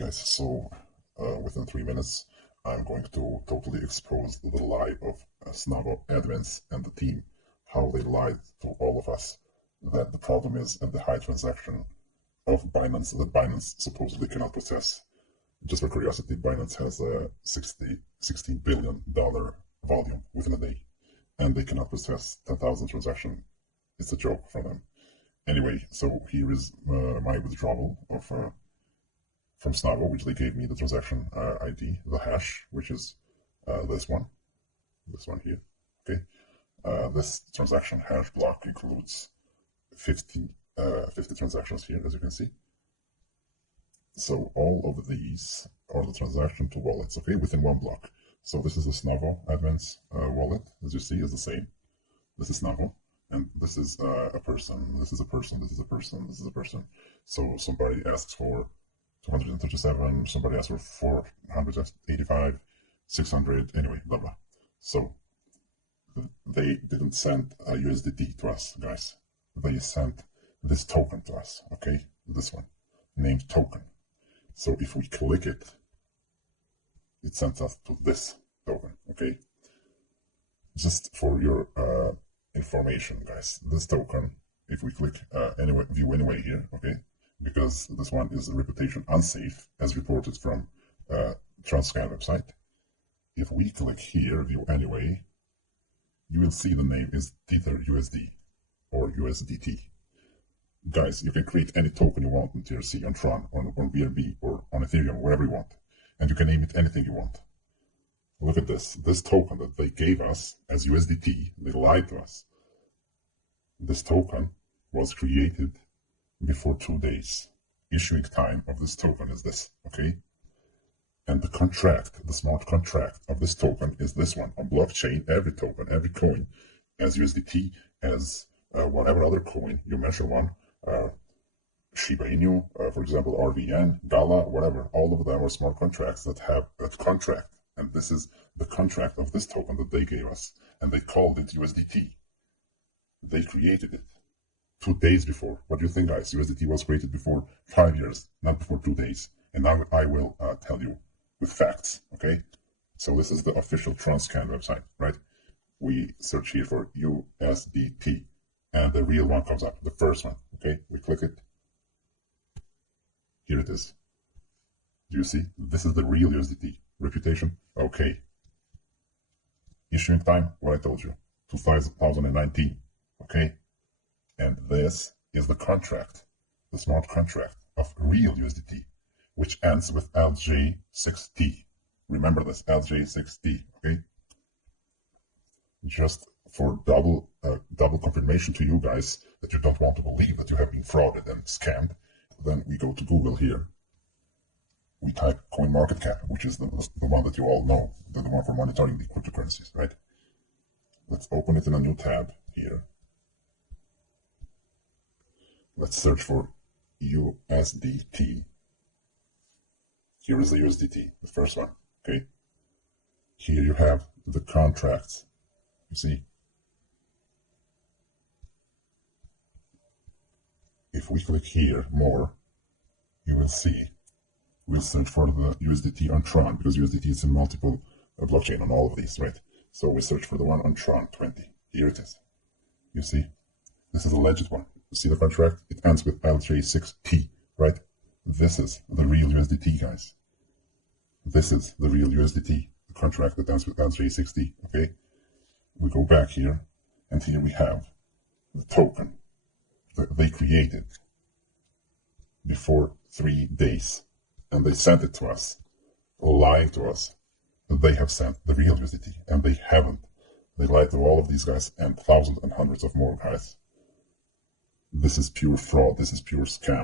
guys, so within 3 minutes I'm going to totally expose the lie of SNOVA admins and the team, how they lied to all of us, that the problem is at the high transaction of Binance that Binance supposedly cannot process. Just for curiosity, Binance has a $16 billion volume within a day, and they cannot process 10,000 transactions. It's a joke from them. Anyway, so here is my withdrawal of from SNOVA, which they gave me the transaction ID, the hash, which is this one here. Okay, this transaction hash block includes 50 transactions here, as you can see. So all of these are the transaction to wallets, okay, within one block. So this is the SNOVA admins wallet, as you see, is the same. This is SNOVA, and this is a person, this is a person, this is a person, this is a person. So somebody asks for 237, somebody asks for 485, 600, anyway, blah, blah. So they didn't send a USDT to us, guys. They sent this token to us, okay? This one, named token. So if we click it, it sends us to this token, okay? Just for your information, guys, this token, if we click anyway, view anyway here, okay? Because this one is reputation unsafe, as reported from Transcan website. If we click here, view anyway, you will see the name is Tether USD or USDT. Guys, you can create any token you want on TRC, on Tron, on BNB, or on Ethereum, wherever you want. And you can name it anything you want. Look at this. This token that they gave us as USDT, they lied to us. This token was created before 2 days. Issuing time of this token is this, okay? And the contract, the smart contract of this token is this one. On blockchain, every token, every coin, as USDT, as whatever other coin, you mention one, Shiba Inu, for example, RVN, Gala, whatever, all of them are smart contracts that have a contract. And this is the contract of this token that they gave us. And they called it USDT. They created it 2 days before. What do you think, guys? USDT was created before 5 years, not before 2 days. And now I will tell you with facts, okay? So this is the official Transcan website, right? We search here for USDT, and the real one comes up, the first one, okay? We click it. Here it is. Do you see? This is the real USDT. Reputation, okay. Issuing time, what I told you, 2019, okay? And this is the contract, the smart contract of real USDT, which ends with LJ6T. Remember this, LJ6T, okay? Just for double confirmation to you guys that you don't want to believe that you have been frauded and scammed, then we go to Google here. We type CoinMarketCap, which is the one that you all know, the one for monitoring the cryptocurrencies, right? Let's open it in a new tab here. Let's search for USDT. Here is the USDT, the first one, okay? Here you have the contracts, you see? If we click here, more, you will see, we'll search for the USDT on Tron, because USDT is in multiple blockchain on all of these, right? So we search for the one on Tron 20. Here it is. You see? This is a legit one. You see the contract? It ends with LJ6T, right? This is the real USDT, guys. This is the real USDT, the contract that ends with LJ6T, okay? We go back here, and here we have the token that they created before 3 days. And they sent it to us, lying to us that they have sent the real USDT, and they haven't. They lied to all of these guys and thousands and hundreds of more guys. This is pure fraud. This is pure scam.